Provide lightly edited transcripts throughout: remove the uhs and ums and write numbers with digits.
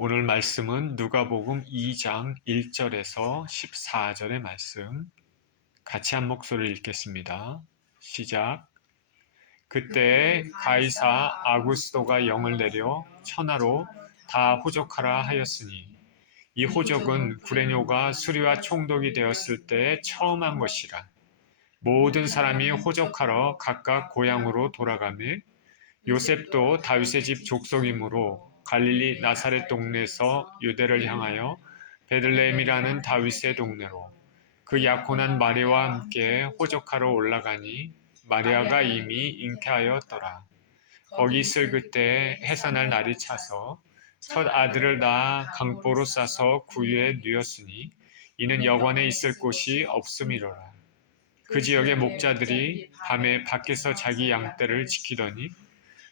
오늘 말씀은 누가복음 2장 1절에서 14절의 말씀. 같이 한 목소리를 읽겠습니다. 시작. 그때 가이사 아구스도가 영을 내려 천하로 다 호적하라 하였으니 이 호적은 구레뇨가 수리와 총독이 되었을 때 처음 한 것이라. 모든 사람이 호적하러 각각 고향으로 돌아가매 요셉도 다윗의 집 족속이므로 갈릴리 나사렛 동네에서 유대를 향하여 베들레헴이라는 다윗의 동네로 그 약혼한 마리아와 함께 호적하러 올라가니 마리아가 이미 잉태하였더라. 거기 있을 그때 해산할 날이 차서 첫 아들을 낳아 강보로 싸서 구유에 누였으니 이는 여관에 있을 곳이 없음이로라. 그 지역의 목자들이 밤에 밖에서 자기 양떼를 지키더니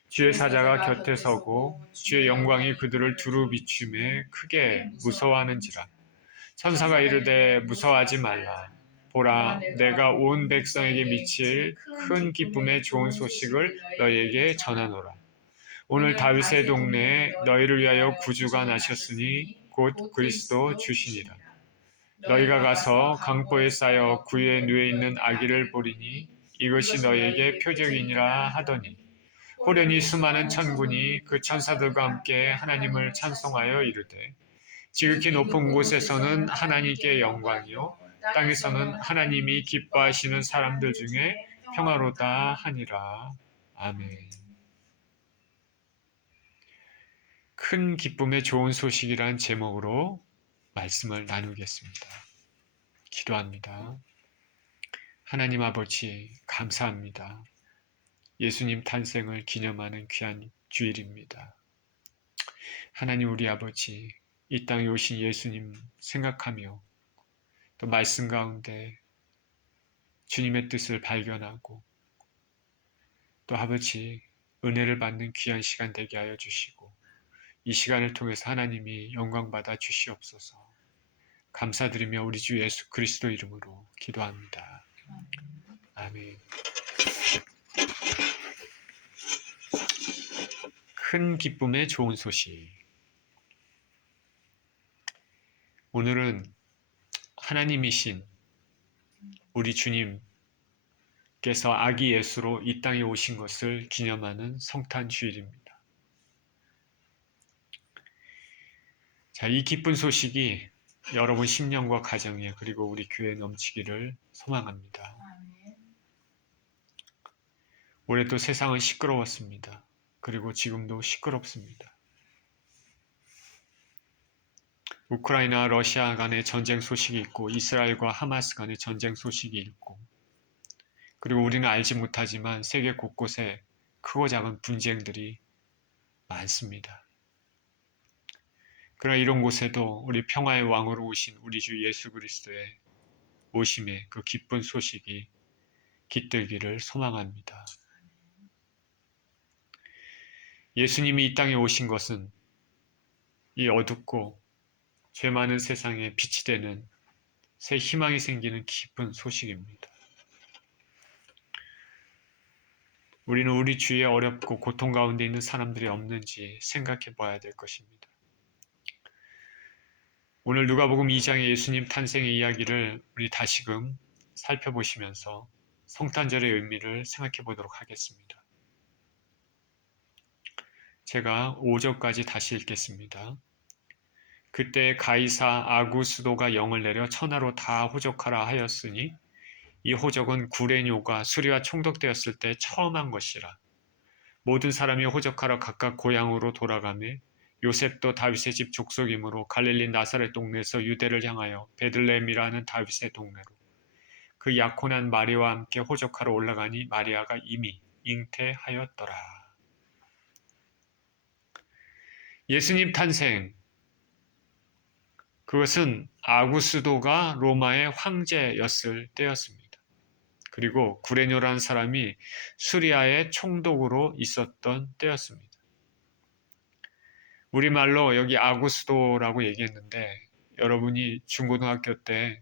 주의 사자가 곁에 서고 주의 영광이 그들을 두루 비춤에 크게 무서워하는지라. 천사가 이르되 무서워하지 말라. 보라, 내가 온 백성에게 미칠 큰 기쁨의 좋은 소식을 너희에게 전하노라. 오늘 다윗의 동네에 너희를 위하여 구주가 나셨으니 곧 그리스도 주시니라. 너희가 가서 강보에 쌓여 구유에 누워 있는 아기를 보리니 이것이 너희에게 표적이니라 하더니 호련히 수많은 천군이 그 천사들과 함께 하나님을 찬송하여 이르되 지극히 높은 곳에서는 하나님께 영광이요 땅에서는 하나님이 기뻐하시는 사람들 중에 평화로다 하니라. 아멘. 큰 기쁨의 좋은 소식이란 제목으로 말씀을 나누겠습니다. 기도합니다. 하나님 아버지 감사합니다. 예수님 탄생을 기념하는 귀한 주일입니다. 하나님 우리 아버지, 이 땅에 오신 예수님 생각하며 또 말씀 가운데 주님의 뜻을 발견하고 또 아버지 은혜를 받는 귀한 시간 되게 하여 주시고 이 시간을 통해서 하나님이 영광 받아 주시옵소서. 감사드리며 우리 주 예수 그리스도 이름으로 기도합니다. 아멘. 큰 기쁨의 좋은 소식. 오늘은 하나님이신 우리 주님께서 아기 예수로 이 땅에 오신 것을 기념하는 성탄 주일입니다. 자, 이 기쁜 소식이 여러분 심령과 가정에 그리고 우리 교회에 넘치기를 소망합니다. 올해도 세상은 시끄러웠습니다. 그리고 지금도 시끄럽습니다. 우크라이나 러시아 간의 전쟁 소식이 있고 이스라엘과 하마스 간의 전쟁 소식이 있고 그리고 우리는 알지 못하지만 세계 곳곳에 크고 작은 분쟁들이 많습니다. 그러나 이런 곳에도 우리 평화의 왕으로 오신 우리 주 예수 그리스도의 오심의 그 기쁜 소식이 깃들기를 소망합니다. 예수님이 이 땅에 오신 것은 이 어둡고 죄 많은 세상에 빛이 되는 새 희망이 생기는 기쁜 소식입니다. 우리는 우리 주위에 어렵고 고통 가운데 있는 사람들이 없는지 생각해 봐야 될 것입니다. 오늘 누가복음 2장의 예수님 탄생의 이야기를 우리 다시금 살펴보시면서 성탄절의 의미를 생각해 보도록 하겠습니다. 제가 5절까지 다시 읽겠습니다. 그때 가이사 아구스도가 영을 내려 천하로 다 호적하라 하였으니 이 호적은 구레뇨가 수리와 총독되었을 때 처음 한 것이라. 모든 사람이 호적하러 각각 고향으로 돌아가매 요셉도 다윗의 집 족속이므로 갈릴리 나사렛 동네에서 유대를 향하여 베들레헴이라는 다윗의 동네로 그 약혼한 마리아와 함께 호적하러 올라가니 마리아가 이미 잉태하였더라. 예수님 탄생, 그것은 아구스도가 로마의 황제였을 때였습니다. 그리고 구레뇨라는 사람이 수리아의 총독으로 있었던 때였습니다. 우리말로 여기 아구스도라고 얘기했는데 여러분이 중고등학교 때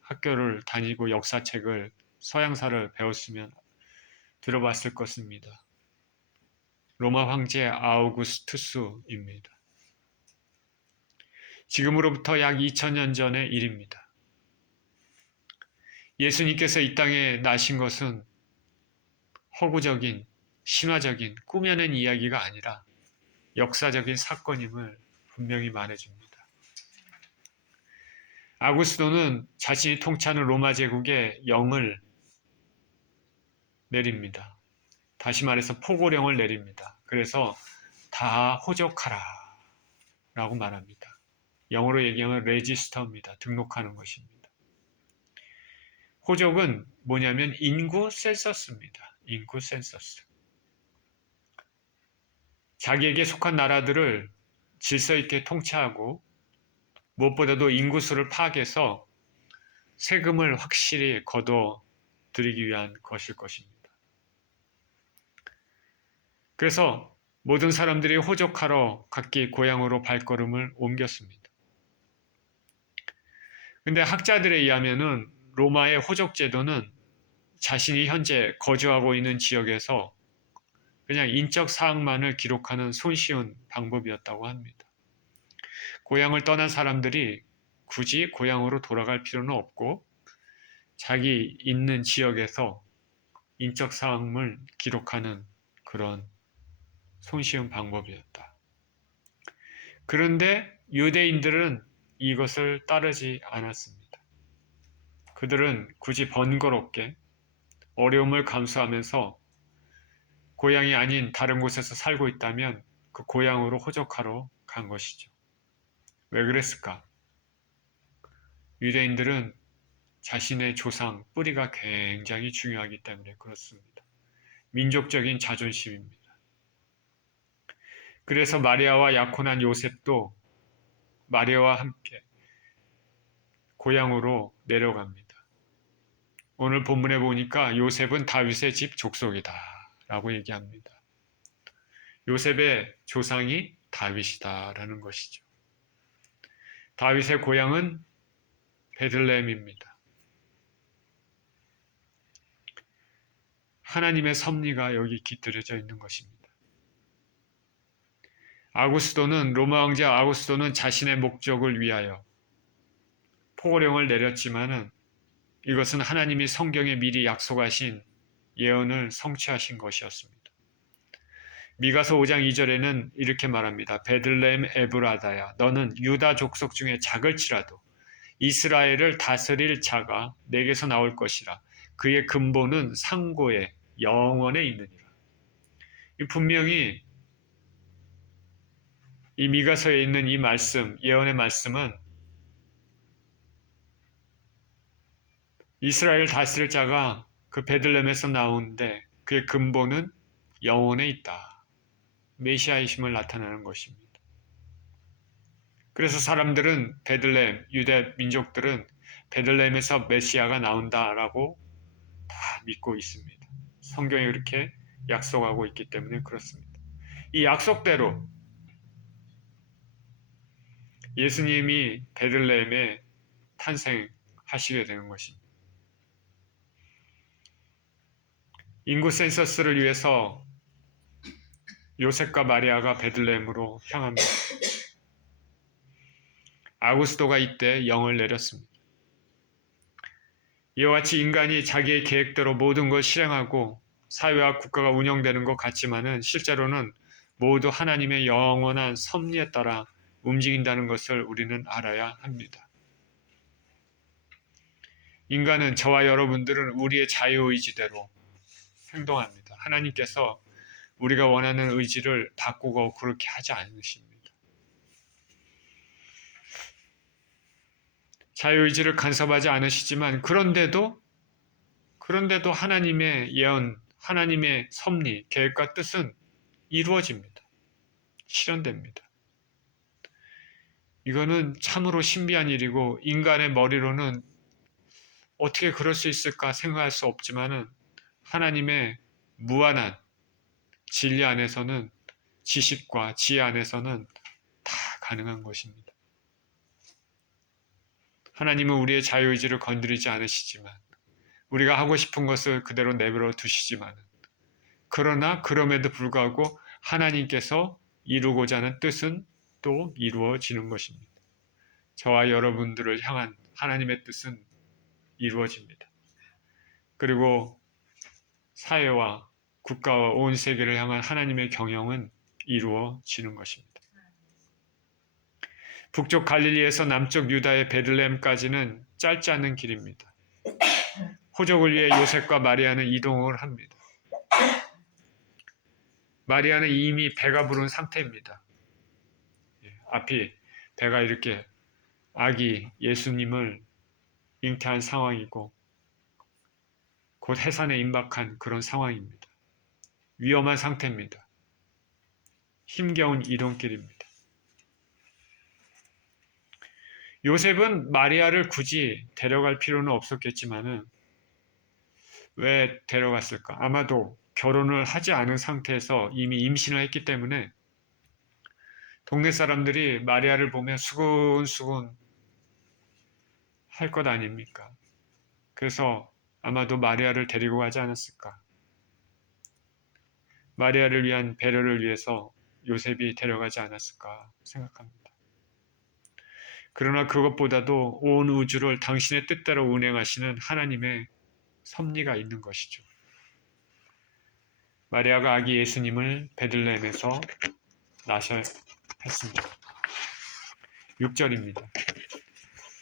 학교를 다니고 역사책을 서양사를 배웠으면 들어봤을 것입니다. 로마 황제 아우구스투스입니다. 지금으로부터 약 2000년 전의 일입니다. 예수님께서 이 땅에 나신 것은 허구적인, 신화적인, 꾸며낸 이야기가 아니라 역사적인 사건임을 분명히 말해줍니다. 아구스도는 자신이 통치하는 로마 제국에 영을 내립니다. 다시 말해서 포고령을 내립니다. 그래서 다 호적하라 라고 말합니다. 영어로 얘기하면 레지스터입니다. 등록하는 것입니다. 호적은 뭐냐면 인구 센서스입니다. 인구 센서스. 자기에게 속한 나라들을 질서 있게 통치하고 무엇보다도 인구수를 파악해서 세금을 확실히 거둬들이기 위한 것일 것입니다. 그래서 모든 사람들이 호적하러 각기 고향으로 발걸음을 옮겼습니다. 근데 학자들에 의하면은 로마의 호적 제도는 자신이 현재 거주하고 있는 지역에서 그냥 인적 사항만을 기록하는 손쉬운 방법이었다고 합니다. 고향을 떠난 사람들이 굳이 고향으로 돌아갈 필요는 없고 자기 있는 지역에서 인적 사항을 기록하는 그런 손쉬운 방법이었다. 그런데 유대인들은 이것을 따르지 않았습니다. 그들은 굳이 번거롭게 어려움을 감수하면서 고향이 아닌 다른 곳에서 살고 있다면 그 고향으로 호적하러 간 것이죠. 왜 그랬을까? 유대인들은 자신의 조상, 뿌리가 굉장히 중요하기 때문에 그렇습니다. 민족적인 자존심입니다. 그래서 마리아와 약혼한 요셉도 마리아와 함께 고향으로 내려갑니다. 오늘 본문에 보니까 요셉은 다윗의 집 족속이다 라고 얘기합니다. 요셉의 조상이 다윗이다라는 것이죠. 다윗의 고향은 베들레헴입니다. 하나님의 섭리가 여기 깃들여져 있는 것입니다. 로마 왕자 아구스도는 자신의 목적을 위하여 포고령을 내렸지만은 이것은 하나님이 성경에 미리 약속하신 예언을 성취하신 것이었습니다. 미가서 5장 2절에는 이렇게 말합니다. 베들레헴 에브라다야 너는 유다 족속 중에 작을지라도 이스라엘을 다스릴 자가 내게서 나올 것이라. 그의 근본은 상고에 영원에 있느니라. 분명히 이 미가서에 있는 이 말씀, 예언의 말씀은 이스라엘을 다스릴 자가 그 베들레헴에서 나오는데 그의 근본은 영원에 있다. 메시아이심을 나타내는 것입니다. 그래서 사람들은 유대 민족들은 베들레헴에서 메시아가 나온다라고 다 믿고 있습니다. 성경이 그렇게 약속하고 있기 때문에 그렇습니다. 이 약속대로 예수님이 베들레헴에 탄생하시게 되는 것입니다. 인구 센서스를 위해서 요셉과 마리아가 베들레헴으로 향합니다. 아구스도가 이때 영을 내렸습니다. 이와 같이 인간이 자기의 계획대로 모든 걸 실행하고 사회와 국가가 운영되는 것 같지만은 실제로는 모두 하나님의 영원한 섭리에 따라 움직인다는 것을 우리는 알아야 합니다. 인간은 저와 여러분들은 우리의 자유의지대로 행동합니다. 하나님께서 우리가 원하는 의지를 바꾸고 그렇게 하지 않으십니다. 자유의지를 간섭하지 않으시지만 그런데도 하나님의 예언, 하나님의 섭리, 계획과 뜻은 이루어집니다. 실현됩니다. 이거는 참으로 신비한 일이고 인간의 머리로는 어떻게 그럴 수 있을까 생각할 수 없지만은 하나님의 무한한 진리 안에서는 지식과 지혜 안에서는 다 가능한 것입니다. 하나님은 우리의 자유의지를 건드리지 않으시지만 우리가 하고 싶은 것을 그대로 내버려 두시지만 그러나 그럼에도 불구하고 하나님께서 이루고자 하는 뜻은 또 이루어지는 것입니다. 저와 여러분들을 향한 하나님의 뜻은 이루어집니다. 그리고 사회와 국가와 온 세계를 향한 하나님의 경영은 이루어지는 것입니다. 북쪽 갈릴리에서 남쪽 유다의 베들레헴까지는 짧지 않은 길입니다. 호적을 위해 요셉과 마리아는 이동을 합니다. 마리아는 이미 배가 부른 상태입니다. 앞이 배가 이렇게 아기 예수님을 잉태한 상황이고 곧 해산에 임박한 그런 상황입니다. 위험한 상태입니다. 힘겨운 이동길입니다. 요셉은 마리아를 굳이 데려갈 필요는 없었겠지만은 왜 데려갔을까? 아마도 결혼을 하지 않은 상태에서 이미 임신을 했기 때문에 동네 사람들이 마리아를 보면 수근수근 할 것 아닙니까? 그래서 아마도 마리아를 데리고 가지 않았을까? 마리아를 위한 배려를 위해서 요셉이 데려가지 않았을까 생각합니다. 그러나 그것보다도 온 우주를 당신의 뜻대로 운행하시는 하나님의 섭리가 있는 것이죠. 마리아가 아기 예수님을 베들레헴에서 나셔 했습니다. 6절입니다.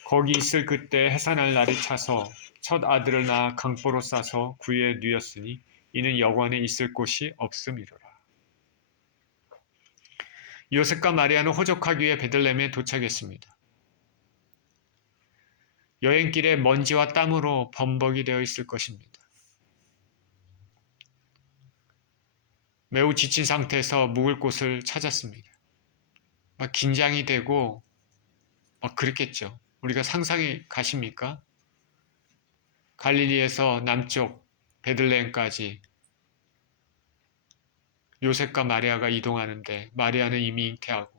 거기 있을 그때 해산할 날이 차서 첫 아들을 낳아 강보로 싸서 구유에 누였으니 이는 여관에 있을 곳이 없음이로라. 요셉과 마리아는 호적하기 위해 베들레헴에 도착했습니다. 여행길에 먼지와 땀으로 범벅이 되어 있을 것입니다. 매우 지친 상태에서 묵을 곳을 찾았습니다. 막 긴장이 되고 막 그랬겠죠. 우리가 상상이 가십니까? 갈릴리에서 남쪽 베들레헴까지 요셉과 마리아가 이동하는데 마리아는 이미 잉태하고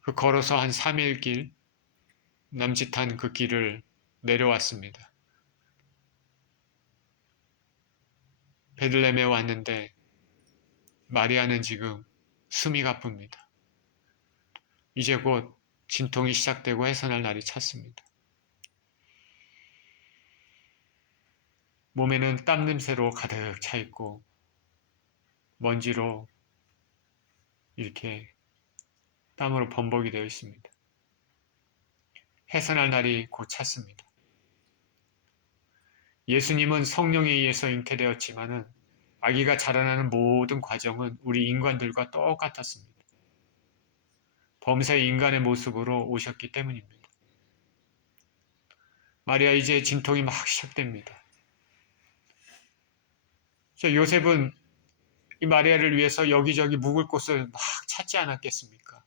그 걸어서 한 3일 길 남짓한 그 길을 내려왔습니다. 베들레헴에 왔는데 마리아는 지금 숨이 가쁩니다. 이제 곧 진통이 시작되고 해산할 날이 찼습니다. 몸에는 땀 냄새로 가득 차 있고 먼지로 이렇게 땀으로 범벅이 되어 있습니다. 해산할 날이 곧 찼습니다. 예수님은 성령에 의해서 잉태되었지만은 아기가 자라나는 모든 과정은 우리 인간들과 똑같았습니다. 범사 인간의 모습으로 오셨기 때문입니다. 마리아 이제 진통이 막 시작됩니다. 요셉은 이 마리아를 위해서 여기저기 묵을 곳을 막 찾지 않았겠습니까?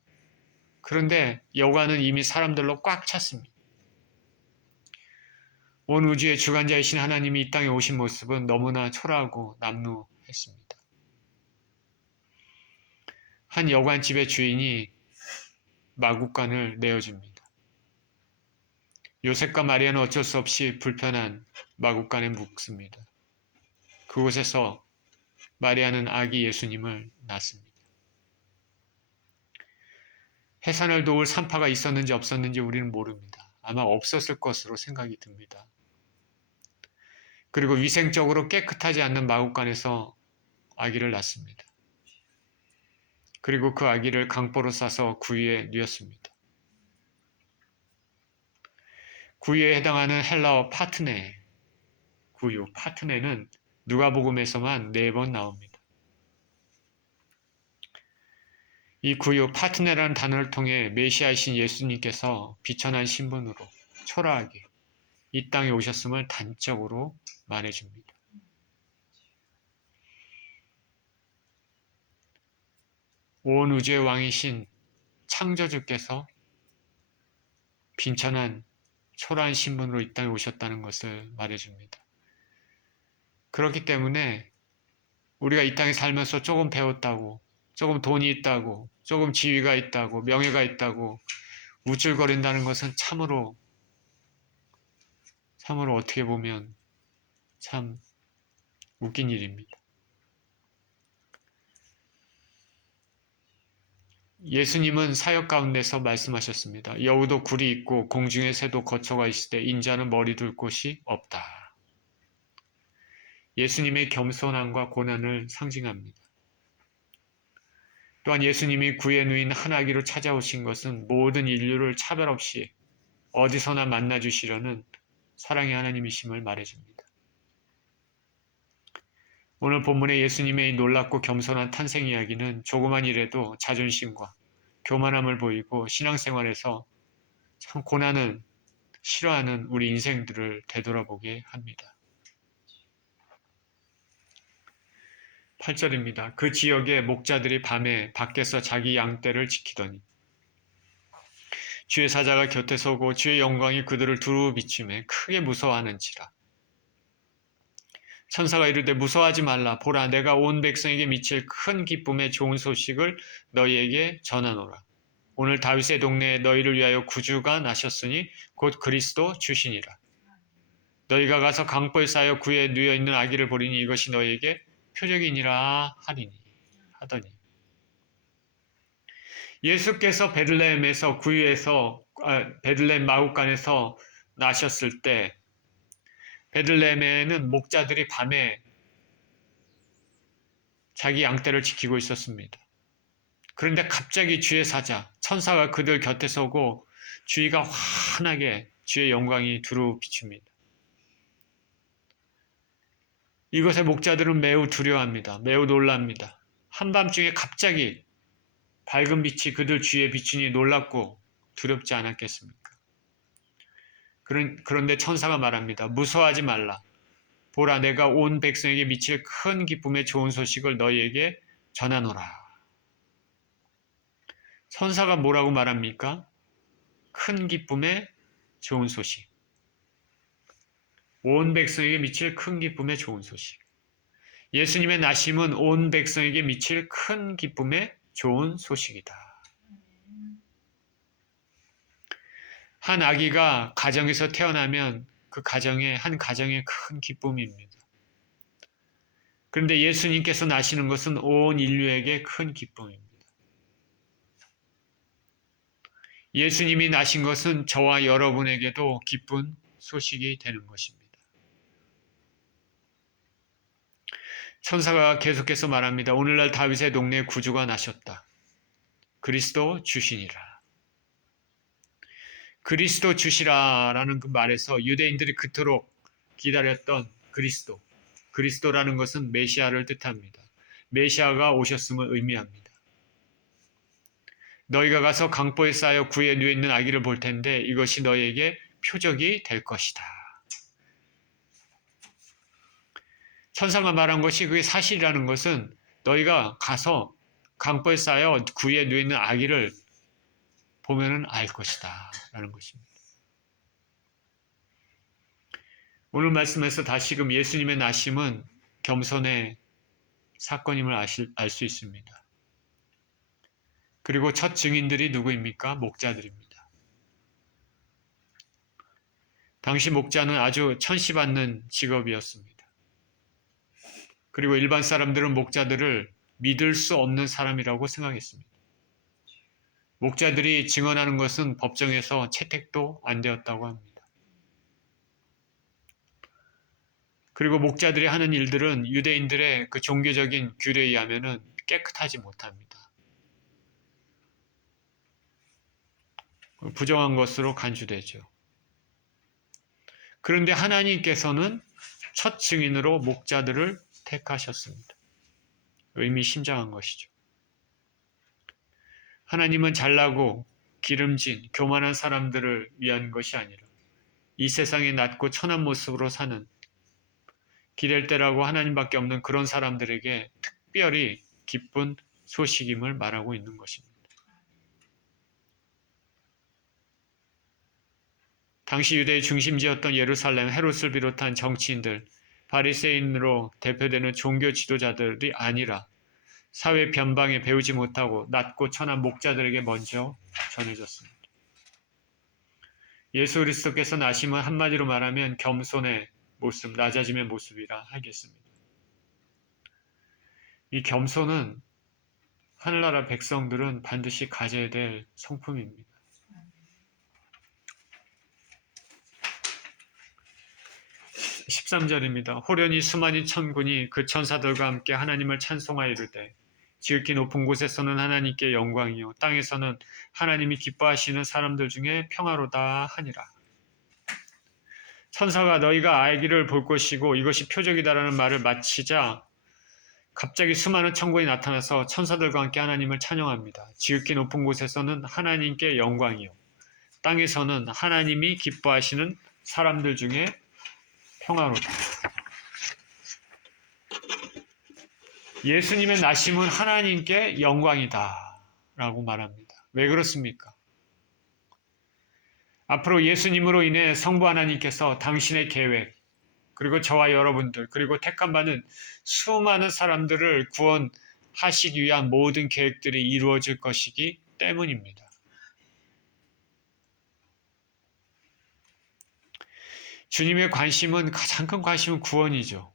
그런데 여관은 이미 사람들로 꽉 찼습니다. 온 우주의 주관자이신 하나님이 이 땅에 오신 모습은 너무나 초라하고 남루했습니다. 한 여관집의 주인이 마구간을 내어줍니다. 요셉과 마리아는 어쩔 수 없이 불편한 마구간에 묵습니다. 그곳에서 마리아는 아기 예수님을 낳습니다. 해산을 도울 산파가 있었는지 없었는지 우리는 모릅니다. 아마 없었을 것으로 생각이 듭니다. 그리고 위생적으로 깨끗하지 않는 마구간에서 아기를 낳습니다. 그리고 그 아기를 강보로 싸서 구유에 누였습니다. 구유에 해당하는 헬라어 파트네, 구유, 파트네는 누가복음에서만 4번 나옵니다. 이 구유, 파트네라는 단어를 통해 메시아이신 예수님께서 비천한 신분으로 초라하게 이 땅에 오셨음을 단적으로 말해줍니다. 온 우주의 왕이신 창조주께서 빈천한 초라한 신분으로 이 땅에 오셨다는 것을 말해줍니다. 그렇기 때문에 우리가 이 땅에 살면서 조금 배웠다고, 조금 돈이 있다고, 조금 지위가 있다고, 명예가 있다고 우쭐거린다는 것은 참으로 어떻게 보면 참 웃긴 일입니다. 예수님은 사역 가운데서 말씀하셨습니다. 여우도 굴이 있고 공중의 새도 거처가 있을 때 인자는 머리 둘 곳이 없다. 예수님의 겸손함과 고난을 상징합니다. 또한 예수님이 구에 누인 한 아기로 찾아오신 것은 모든 인류를 차별 없이 어디서나 만나주시려는 사랑의 하나님이심을 말해줍니다. 오늘 본문의 예수님의 놀랍고 겸손한 탄생 이야기는 조그만 일에도 자존심과 교만함을 보이고 신앙생활에서 참 고난은 싫어하는 우리 인생들을 되돌아보게 합니다. 8절입니다. 그 지역의 목자들이 밤에 밖에서 자기 양떼를 지키더니 주의 사자가 곁에 서고 주의 영광이 그들을 두루 비추매 크게 무서워하는지라. 천사가 이르되 무서워하지 말라. 보라, 내가 온 백성에게 미칠 큰 기쁨의 좋은 소식을 너희에게 전하노라. 오늘 다윗의 동네에 너희를 위하여 구주가 나셨으니 곧 그리스도 주시니라. 너희가 가서 강보에 쌓여 구에 누워 있는 아기를 보리니 이것이 너희에게 표적이니라 하더니 예수께서 베들레헴에서 베들레헴 마구간에서 나셨을 때 베들레헴에는 목자들이 밤에 자기 양떼를 지키고 있었습니다. 그런데 갑자기 주의 사자, 천사가 그들 곁에 서고 주위가 환하게 주의 영광이 두루 비춥니다. 이것에 목자들은 매우 두려워합니다. 매우 놀랍니다. 한밤중에 갑자기 밝은 빛이 그들 주위에 비추니 놀랍고 두렵지 않았겠습니까? 그런데 천사가 말합니다. 무서워하지 말라. 보라, 내가 온 백성에게 미칠 큰 기쁨의 좋은 소식을 너희에게 전하노라. 천사가 뭐라고 말합니까? 큰 기쁨의 좋은 소식. 온 백성에게 미칠 큰 기쁨의 좋은 소식. 예수님의 나심은 온 백성에게 미칠 큰 기쁨의 좋은 소식이다. 한 아기가 가정에서 태어나면 그 한 가정의 큰 기쁨입니다. 그런데 예수님께서 나시는 것은 온 인류에게 큰 기쁨입니다. 예수님이 나신 것은 저와 여러분에게도 기쁜 소식이 되는 것입니다. 천사가 계속해서 말합니다. 오늘날 다윗의 동네에 구주가 나셨다. 그리스도 주시니라. 그리스도 주시라라는 그 말에서 유대인들이 그토록 기다렸던 그리스도라는 것은 메시아를 뜻합니다. 메시아가 오셨음을 의미합니다. 너희가 가서 강보에 쌓여 구에 누워 있는 아기를 볼 텐데 이것이 너희에게 표적이 될 것이다. 천사가 말한 것이 그게 사실이라는 것은 너희가 가서 강보에 쌓여 구에 누워 있는 아기를 보면은 알 것이다 라는 것입니다. 오늘 말씀에서 다시금 예수님의 나심은 겸손의 사건임을 알 수 있습니다. 그리고 첫 증인들이 누구입니까? 목자들입니다. 당시 목자는 아주 천시받는 직업이었습니다. 그리고 일반 사람들은 목자들을 믿을 수 없는 사람이라고 생각했습니다. 목자들이 증언하는 것은 법정에서 채택도 안 되었다고 합니다. 그리고 목자들이 하는 일들은 유대인들의 그 종교적인 규례에 의하면 깨끗하지 못합니다. 부정한 것으로 간주되죠. 그런데 하나님께서는 첫 증인으로 목자들을 택하셨습니다. 의미심장한 것이죠. 하나님은 잘나고 기름진 교만한 사람들을 위한 것이 아니라 이 세상에 낮고 천한 모습으로 사는 기댈 때라고 하나님밖에 없는 그런 사람들에게 특별히 기쁜 소식임을 말하고 있는 것입니다. 당시 유대의 중심지였던 예루살렘 헤롯을 비롯한 정치인들, 바리새인으로 대표되는 종교 지도자들이 아니라 사회 변방에 배우지 못하고 낮고 천한 목자들에게 먼저 전해졌습니다. 예수 그리스도께서 나심은 한마디로 말하면 겸손의 모습, 낮아짐의 모습이라 하겠습니다. 이 겸손은 하늘나라 백성들은 반드시 가져야 될 성품입니다. 13절입니다. 호련히 수많은 천군이 그 천사들과 함께 하나님을 찬송하여 이르되 지극히 높은 곳에서는 하나님께 영광이요 땅에서는 하나님이 기뻐하시는 사람들 중에 평화로다 하니라. 천사가 너희가 알기를 볼 것이고 이것이 표적이다라는 말을 마치자 갑자기 수많은 천군이 나타나서 천사들과 함께 하나님을 찬양합니다. 지극히 높은 곳에서는 하나님께 영광이요 땅에서는 하나님이 기뻐하시는 사람들 중에 평화로다. 예수님의 나심은 하나님께 영광이다 라고 말합니다. 왜 그렇습니까? 앞으로 예수님으로 인해 성부 하나님께서 당신의 계획, 그리고 저와 여러분들, 그리고 택함받은 수많은 사람들을 구원하시기 위한 모든 계획들이 이루어질 것이기 때문입니다. 주님의 관심은, 가장 큰 관심은 구원이죠.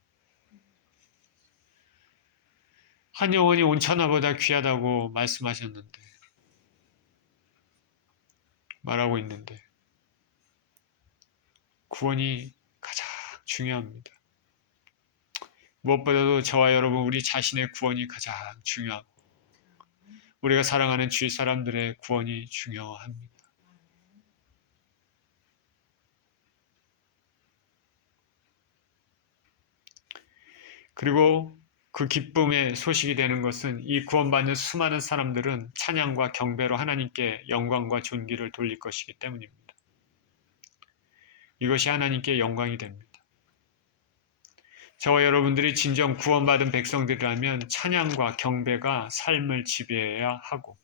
한 영혼이 온 천하보다 귀하다고 말하고 있는데 구원이 가장 중요합니다. 무엇보다도 저와 여러분 우리 자신의 구원이 가장 중요하고 우리가 사랑하는 주위 사람들의 구원이 중요합니다. 그리고 그 기쁨의 소식이 되는 것은 이 구원받는 수많은 사람들은 찬양과 경배로 하나님께 영광과 존귀를 돌릴 것이기 때문입니다. 이것이 하나님께 영광이 됩니다. 저와 여러분들이 진정 구원받은 백성들이라면 찬양과 경배가 삶을 지배해야 하고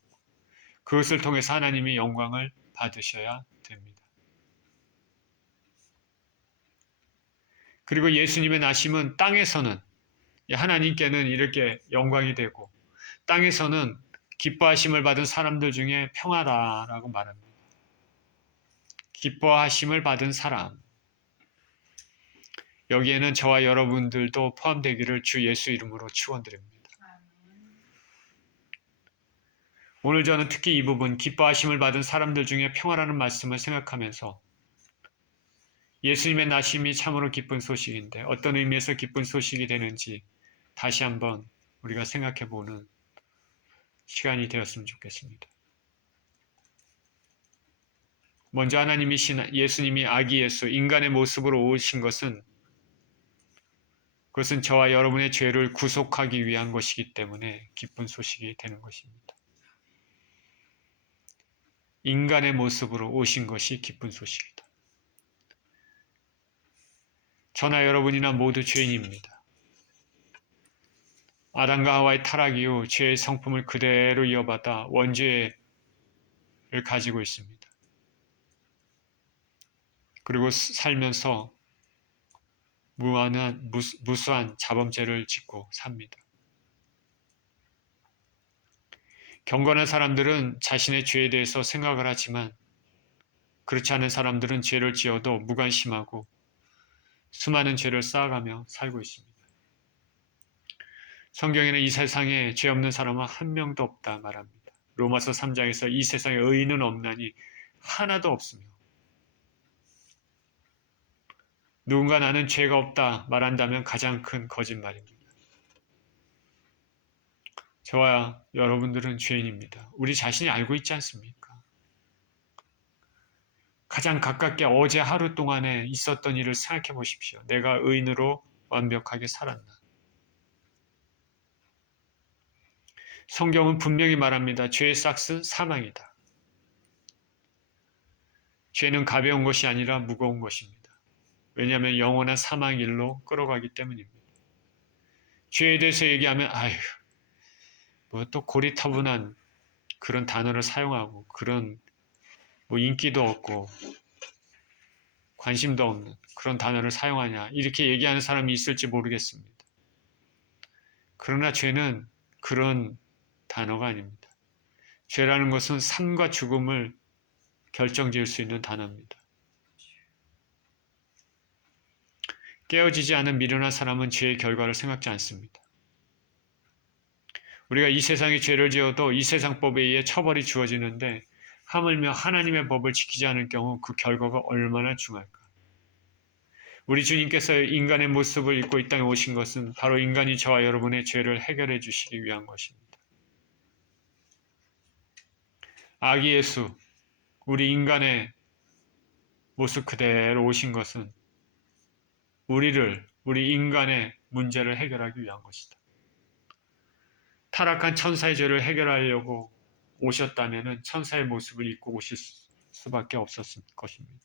그것을 통해서 하나님이 영광을 받으셔야 됩니다. 그리고 예수님의 나심은 땅에서는 하나님께는 이렇게 영광이 되고 땅에서는 기뻐하심을 받은 사람들 중에 평화다라고 말합니다. 기뻐하심을 받은 사람. 여기에는 저와 여러분들도 포함되기를 주 예수 이름으로 축원드립니다. 오늘 저는 특히 이 부분 기뻐하심을 받은 사람들 중에 평화라는 말씀을 생각하면서 예수님의 나심이 참으로 기쁜 소식인데 어떤 의미에서 기쁜 소식이 되는지 다시 한번 우리가 생각해보는 시간이 되었으면 좋겠습니다. 먼저 예수님이 아기 예수, 인간의 모습으로 오신 그것은 저와 여러분의 죄를 구속하기 위한 것이기 때문에 기쁜 소식이 되는 것입니다. 인간의 모습으로 오신 것이 기쁜 소식이다. 저나 여러분이나 모두 죄인입니다. 아담과 하와의 타락 이후 죄의 성품을 그대로 이어받아 원죄를 가지고 있습니다. 그리고 살면서 무수한 자범죄를 짓고 삽니다. 경건한 사람들은 자신의 죄에 대해서 생각을 하지만 그렇지 않은 사람들은 죄를 지어도 무관심하고 수많은 죄를 쌓아가며 살고 있습니다. 성경에는 이 세상에 죄 없는 사람은 한 명도 없다 말합니다. 로마서 3장에서 이 세상에 의인은 없나니 하나도 없으며 누군가 나는 죄가 없다 말한다면 가장 큰 거짓말입니다. 저와 여러분들은 죄인입니다. 우리 자신이 알고 있지 않습니까? 가장 가깝게 어제 하루 동안에 있었던 일을 생각해 보십시오. 내가 의인으로 완벽하게 살았나? 성경은 분명히 말합니다. 죄의 삭스 사망이다. 죄는 가벼운 것이 아니라 무거운 것입니다. 왜냐하면 영원한 사망 일로 끌어가기 때문입니다. 죄에 대해서 얘기하면 뭐 또 고리타분한 그런 단어를 사용하고 그런 뭐 인기도 없고 관심도 없는 그런 단어를 사용하냐 이렇게 얘기하는 사람이 있을지 모르겠습니다. 그러나 죄는 그런 단어가 아닙니다. 죄라는 것은 삶과 죽음을 결정지을 수 있는 단어입니다. 깨어지지 않은 미련한 사람은 죄의 결과를 생각지 않습니다. 우리가 이 세상에 죄를 지어도 이 세상 법에 의해 처벌이 주어지는데 하물며 하나님의 법을 지키지 않을 경우 그 결과가 얼마나 중할까. 우리 주님께서 인간의 모습을 입고 이 땅에 오신 것은 바로 인간이 저와 여러분의 죄를 해결해 주시기 위한 것입니다. 아기 예수, 우리 인간의 모습 그대로 오신 것은 우리 인간의 문제를 해결하기 위한 것이다. 타락한 천사의 죄를 해결하려고 오셨다면 천사의 모습을 입고 오실 수밖에 없었을 것입니다.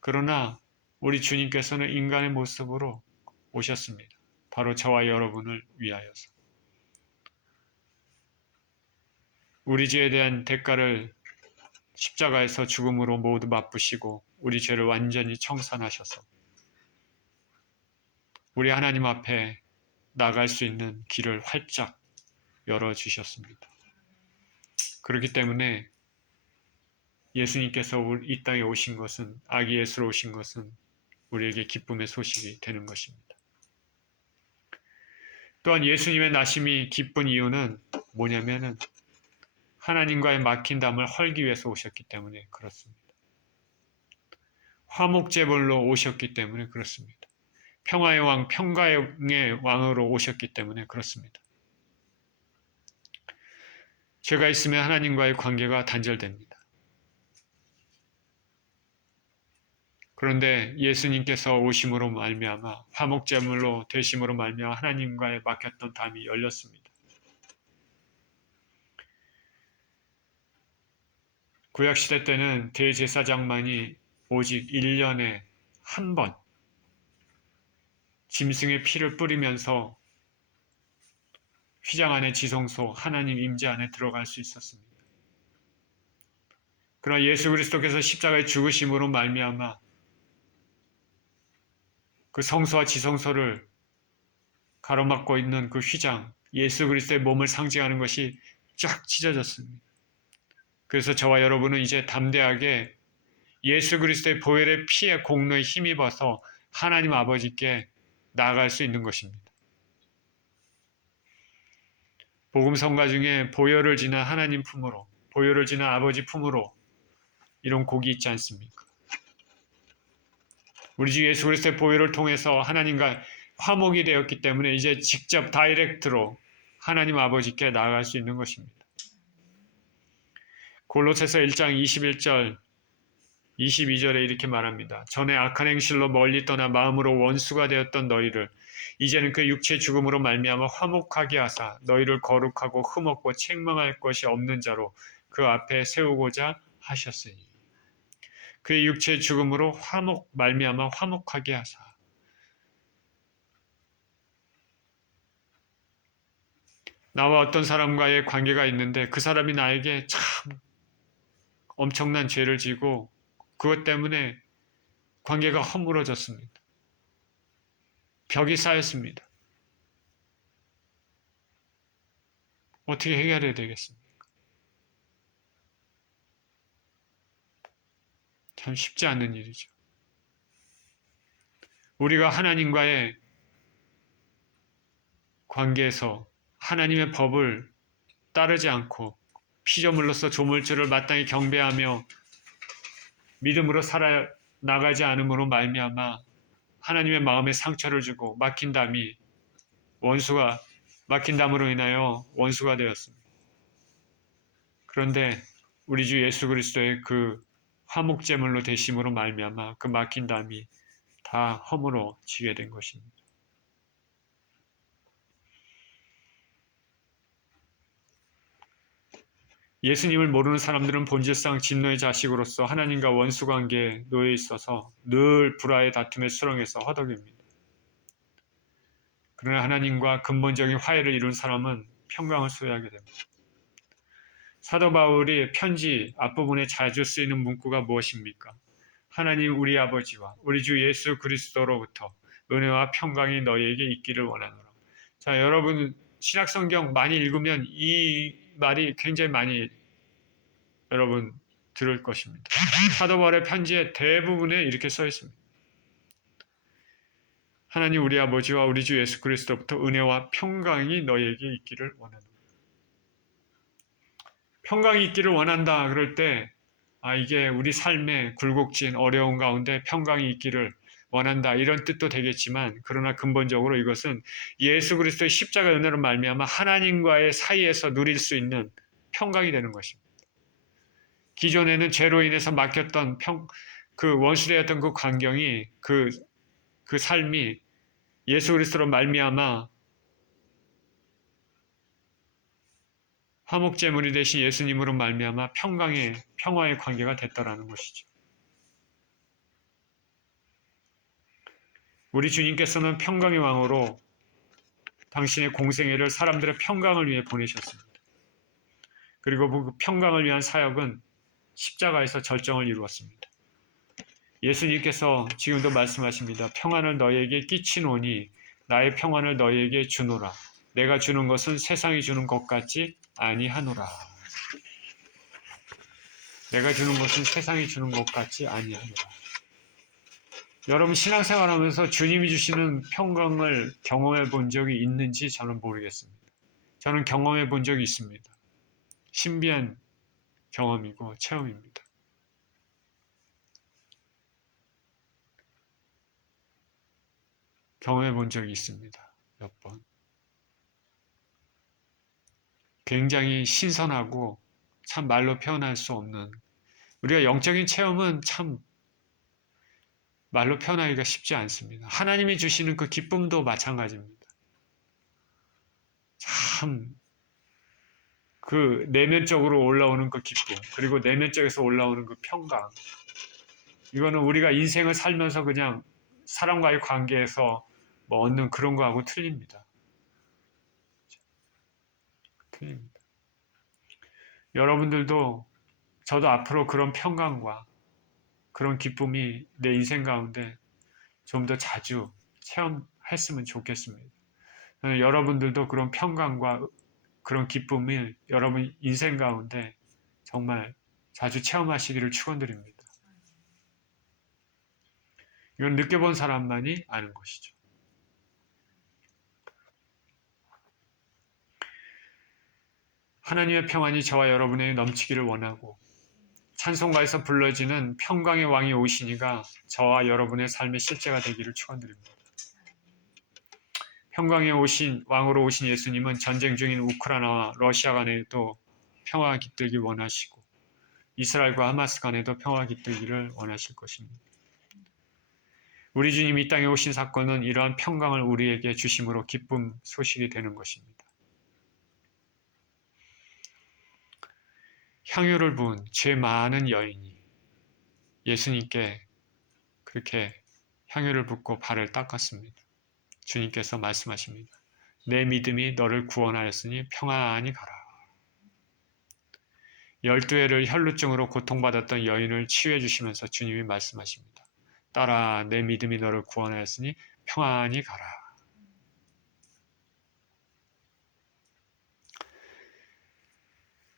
그러나 우리 주님께서는 인간의 모습으로 오셨습니다. 바로 저와 여러분을 위하여서. 우리 죄에 대한 대가를 십자가에서 죽음으로 모두 맛보시고 우리 죄를 완전히 청산하셔서 우리 하나님 앞에 나갈 수 있는 길을 활짝 열어주셨습니다. 그렇기 때문에 예수님께서 이 땅에 오신 것은, 아기 예수로 오신 것은 우리에게 기쁨의 소식이 되는 것입니다. 또한 예수님의 나심이 기쁜 이유는 뭐냐면은 하나님과의 막힌 담을 헐기 위해서 오셨기 때문에 그렇습니다. 화목제물로 오셨기 때문에 그렇습니다. 평화의 왕, 평강의 왕으로 오셨기 때문에 그렇습니다. 죄가 있으면 하나님과의 관계가 단절됩니다. 그런데 예수님께서 오심으로 말미암아 화목제물로 되심으로 말미암아 하나님과의 막혔던 담이 열렸습니다. 구약시대 때는 대제사장만이 오직 1년에 한 번 짐승의 피를 뿌리면서 휘장 안에 지성소 하나님 임재 안에 들어갈 수 있었습니다. 그러나 예수 그리스도께서 십자가의 죽으심으로 말미암아 그 성소와 지성소를 가로막고 있는 그 휘장, 예수 그리스도의 몸을 상징하는 것이 쫙 찢어졌습니다. 그래서 저와 여러분은 이제 담대하게 예수 그리스도의 보혈의 피의 공로에 힘입어서 하나님 아버지께 나아갈 수 있는 것입니다. 복음 성가 중에 보혈을 지난 하나님 품으로, 보혈을 지난 아버지 품으로 이런 곡이 있지 않습니까? 우리 주 예수 그리스도의 보혈을 통해서 하나님과 화목이 되었기 때문에 이제 직접 다이렉트로 하나님 아버지께 나아갈 수 있는 것입니다. 골로새서 1장 21절 22절에 이렇게 말합니다. 전에 악한 행실로 멀리 떠나 마음으로 원수가 되었던 너희를 이제는 그 육체의 죽음으로 말미암아 화목하게 하사 너희를 거룩하고 흠없고 책망할 것이 없는 자로 그 앞에 세우고자 하셨으니 그의 육체의 죽음으로 말미암아 화목하게 하사. 나와 어떤 사람과의 관계가 있는데 그 사람이 나에게 참 엄청난 죄를 지고 그것 때문에 관계가 허물어졌습니다. 벽이 쌓였습니다. 어떻게 해결해야 되겠습니까? 참 쉽지 않은 일이죠. 우리가 하나님과의 관계에서 하나님의 법을 따르지 않고 피조물로서 조물주를 마땅히 경배하며 믿음으로 살아나가지 않음으로 말미암아 하나님의 마음에 상처를 주고 막힌 담이 막힌 담으로 인하여 원수가 되었습니다. 그런데 우리 주 예수 그리스도의 그 화목제물로 되심으로 말미암아 그 막힌 담이 다 허물어지게 된 것입니다. 예수님을 모르는 사람들은 본질상 진노의 자식으로서 하나님과 원수 관계에 놓여 있어서 늘 불화의 다툼의 수렁에서 허덕입니다. 그러나 하나님과 근본적인 화해를 이룬 사람은 평강을 소유하게 됩니다. 사도 바울이 편지 앞부분에 자주 쓰이는 문구가 무엇입니까? 하나님 우리 아버지와 우리 주 예수 그리스도로부터 은혜와 평강이 너희에게 있기를 원하노라. 자, 여러분 신약성경 많이 읽으면 이 말이 굉장히 많이 여러분 들을 것입니다. 사도 바울의 편지의 대부분에 이렇게 써 있습니다. 하나님 우리 아버지와 우리 주 예수 그리스도부터 은혜와 평강이 너희에게 있기를 원하노라. 평강이 있기를 원한다 그럴 때 이게 우리 삶의 굴곡진 어려운 가운데 평강이 있기를 원한다 이런 뜻도 되겠지만 그러나 근본적으로 이것은 예수 그리스도의 십자가 은혜로 말미암아 하나님과의 사이에서 누릴 수 있는 평강이 되는 것입니다. 기존에는 죄로 인해서 막혔던 그 원수되었던 그 광경이 그 삶이 예수 그리스도로 말미암아 화목제물이 되신 예수님으로 말미암아 평화의 관계가 됐다라는 것이죠. 우리 주님께서는 평강의 왕으로 당신의 공생애를 사람들의 평강을 위해 보내셨습니다. 그리고 그 평강을 위한 사역은 십자가에서 절정을 이루었습니다. 예수님께서 지금도 말씀하십니다. 평안을 너희에게 끼치노니 나의 평안을 너희에게 주노라. 내가 주는 것은 세상이 주는 것 같지 아니하노라. 내가 주는 것은 세상이 주는 것 같지 아니하노라. 여러분 신앙생활하면서 주님이 주시는 평강을 경험해 본 적이 있는지 저는 모르겠습니다. 저는 경험해 본 적이 있습니다. 신비한 경험이고 체험입니다. 경험해 본 적이 있습니다. 몇 번. 굉장히 신선하고 참 말로 표현할 수 없는 우리가 영적인 체험은 참 말로 표현하기가 쉽지 않습니다. 하나님이 주시는 그 기쁨도 마찬가지입니다. 참 그 내면적으로 올라오는 그 기쁨 그리고 내면적에서 올라오는 그 평강 이거는 우리가 인생을 살면서 그냥 사람과의 관계에서 뭐 얻는 그런 거하고 틀립니다. 여러분들도 저도 앞으로 그런 평강과 그런 기쁨이 내 인생 가운데 좀 더 자주 체험했으면 좋겠습니다. 저는 여러분들도 그런 평강과 그런 기쁨을 여러분 인생 가운데 정말 자주 체험하시기를 축원드립니다. 이건 느껴본 사람만이 아는 것이죠. 하나님의 평안이 저와 여러분에게 넘치기를 원하고 찬송가에서 불러지는 평강의 왕이 오시니가 저와 여러분의 삶의 실제가 되기를 축원드립니다. 평강의 왕으로 오신 예수님은 전쟁 중인 우크라이나와 러시아 간에도 평화가 깃들기 원하시고 이스라엘과 하마스 간에도 평화가 깃들기를 원하실 것입니다. 우리 주님이 이 땅에 오신 사건은 이러한 평강을 우리에게 주심으로 기쁨 소식이 되는 것입니다. 향유를 부은 죄 많은 여인이 예수님께 그렇게 향유를 붓고 발을 닦았습니다. 주님께서 말씀하십니다. 내 믿음이 너를 구원하였으니 평안히 가라. 12회를 혈루증으로 고통받았던 여인을 치유해 주시면서 주님이 말씀하십니다. 딸아, 내 믿음이 너를 구원하였으니 평안히 가라.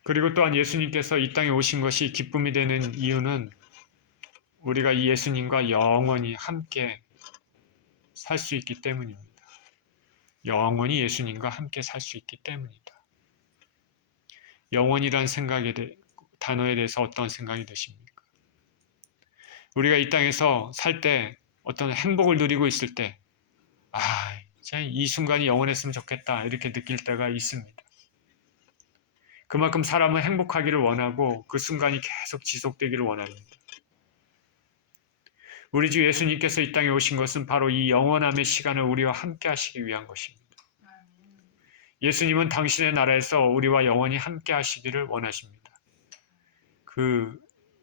그리고 또한 예수님께서 이 땅에 오신 것이 기쁨이 되는 이유는 우리가 이 예수님과 영원히 함께 살 수 있기 때문입니다. 영원히 예수님과 함께 살 수 있기 때문이다. 영원이란 단어에 대해서 어떤 생각이 드십니까? 우리가 이 땅에서 살 때 어떤 행복을 누리고 있을 때 이 순간이 영원했으면 좋겠다 이렇게 느낄 때가 있습니다. 그만큼 사람은 행복하기를 원하고 그 순간이 계속 지속되기를 원합니다. 우리 주 예수님께서 이 땅에 오신 것은 바로 이 영원함의 시간을 우리와 함께 하시기 위한 것입니다. 예수님은 당신의 나라에서 우리와 영원히 함께 하시기를 원하십니다.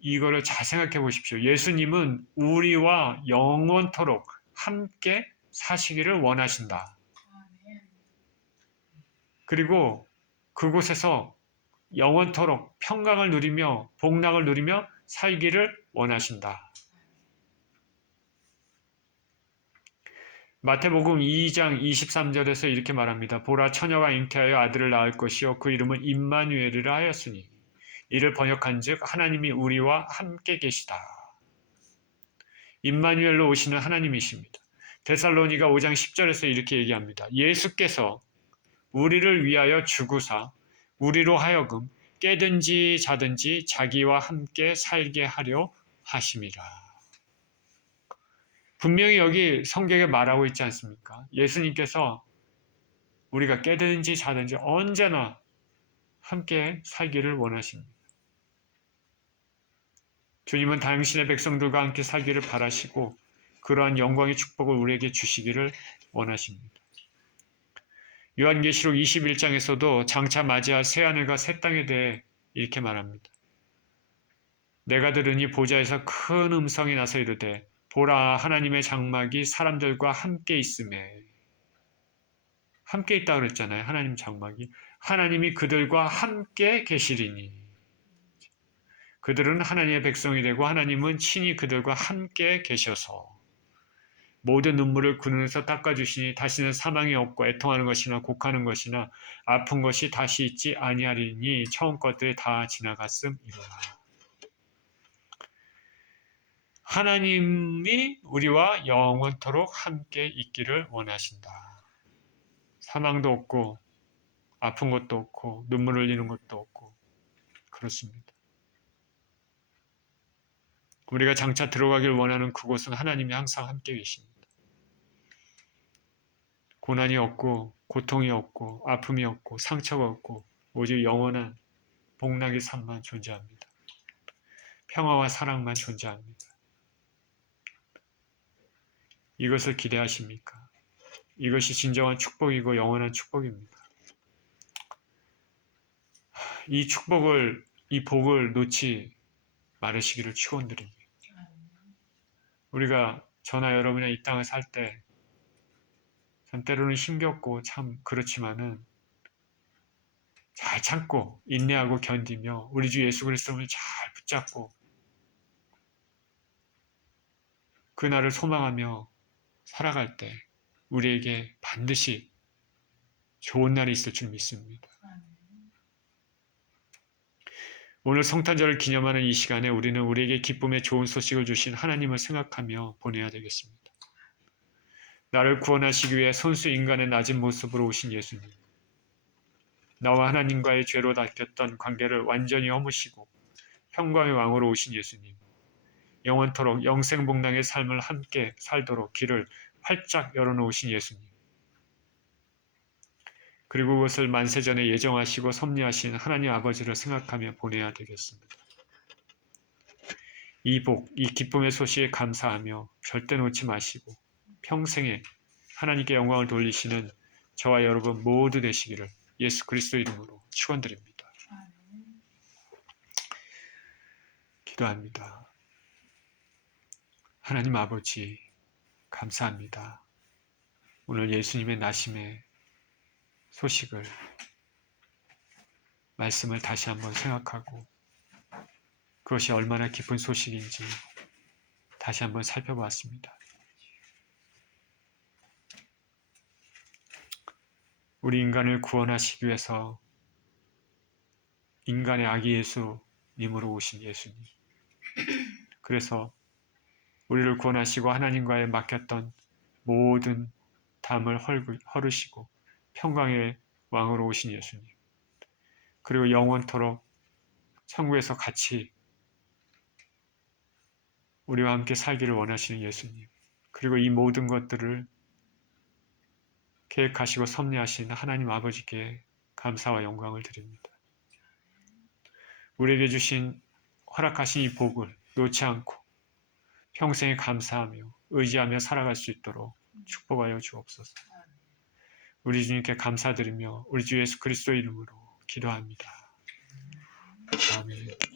이거를 잘 생각해 보십시오. 예수님은 우리와 영원토록 함께 사시기를 원하신다. 그리고 그곳에서 영원토록 평강을 누리며 복락을 누리며 살기를 원하신다. 마태복음 2장 23절에서 이렇게 말합니다. 보라 처녀가 잉태하여 아들을 낳을 것이요 그 이름은 임마누엘이라 하였으니 이를 번역한즉 하나님이 우리와 함께 계시다. 임마누엘로 오시는 하나님이십니다. 데살로니가 5장 10절에서 이렇게 얘기합니다. 예수께서 우리를 위하여 죽으사 우리로 하여금 깨든지 자든지 자기와 함께 살게 하려 하심이라. 분명히 여기 성경에 말하고 있지 않습니까? 예수님께서 우리가 깨든지 자든지 언제나 함께 살기를 원하십니다. 주님은 당신의 백성들과 함께 살기를 바라시고 그러한 영광의 축복을 우리에게 주시기를 원하십니다. 요한계시록 21장에서도 장차 맞이할 새하늘과 새 땅에 대해 이렇게 말합니다. 내가 들으니 보좌에서 큰 음성이 나서 이르되 보라 하나님의 장막이 사람들과 함께 있음에. 함께 있다고 그랬잖아요. 하나님 장막이. 하나님이 그들과 함께 계시리니. 그들은 하나님의 백성이 되고 하나님은 친히 그들과 함께 계셔서 모든 눈물을 그 눈에서 닦아주시니 다시는 사망이 없고 애통하는 것이나 곡하는 것이나 아픈 것이 다시 있지 아니하리니 처음 것들이 다 지나갔음이로라. 하나님이 우리와 영원토록 함께 있기를 원하신다. 사망도 없고 아픈 것도 없고 눈물 흘리는 것도 없고 그렇습니다. 우리가 장차 들어가길 원하는 그곳은 하나님이 항상 함께 계십니다. 고난이 없고 고통이 없고 아픔이 없고 상처가 없고 오직 영원한 복락의 삶만 존재합니다. 평화와 사랑만 존재합니다. 이것을 기대하십니까? 이것이 진정한 축복이고 영원한 축복입니다. 이 축복을, 이 복을 놓지 말으시기를 축원드립니다. 우리가 저나 여러분이 이 땅을 살 때 참 때로는 힘겹고 참 그렇지만은 잘 참고 인내하고 견디며 우리 주 예수 그리스도를 잘 붙잡고 그날을 소망하며 살아갈 때 우리에게 반드시 좋은 날이 있을 줄 믿습니다. 오늘 성탄절을 기념하는 이 시간에 우리는 우리에게 기쁨의 좋은 소식을 주신 하나님을 생각하며 보내야 되겠습니다. 나를 구원하시기 위해 손수 인간의 낮은 모습으로 오신 예수님. 나와 하나님과의 죄로 닦였던 관계를 완전히 허무시고 평강의 왕으로 오신 예수님. 영원토록 영생복락의 삶을 함께 살도록 길을 활짝 열어놓으신 예수님. 그리고 그것을 만세전에 예정하시고 섭리하신 하나님 아버지를 생각하며 보내야 되겠습니다. 이 복, 이 기쁨의 소식에 감사하며 절대 놓지 마시고 평생에 하나님께 영광을 돌리시는 저와 여러분 모두 되시기를 예수 그리스도 이름으로 축원드립니다. 기도합니다. 하나님 아버지 감사합니다. 오늘 예수님의 나심의 소식을 말씀을 다시 한번 생각하고 그것이 얼마나 기쁜 소식인지 다시 한번 살펴봤습니다. 우리 인간을 구원하시기 위해서 인간의 아기 예수님으로 오신 예수님. 그래서 우리를 구원하시고 하나님과의 맡겼던 모든 담을 헐으시고 평강의 왕으로 오신 예수님. 그리고 영원토록 천국에서 같이 우리와 함께 살기를 원하시는 예수님. 그리고 이 모든 것들을 계획하시고 섭리하신 하나님 아버지께 감사와 영광을 드립니다. 우리에게 주신 허락하신 이 복을 놓지 않고 평생에 감사하며 의지하며 살아갈 수 있도록 축복하여 주옵소서. 우리 주님께 감사드리며 우리 주 예수 그리스도 이름으로 기도합니다. 아멘.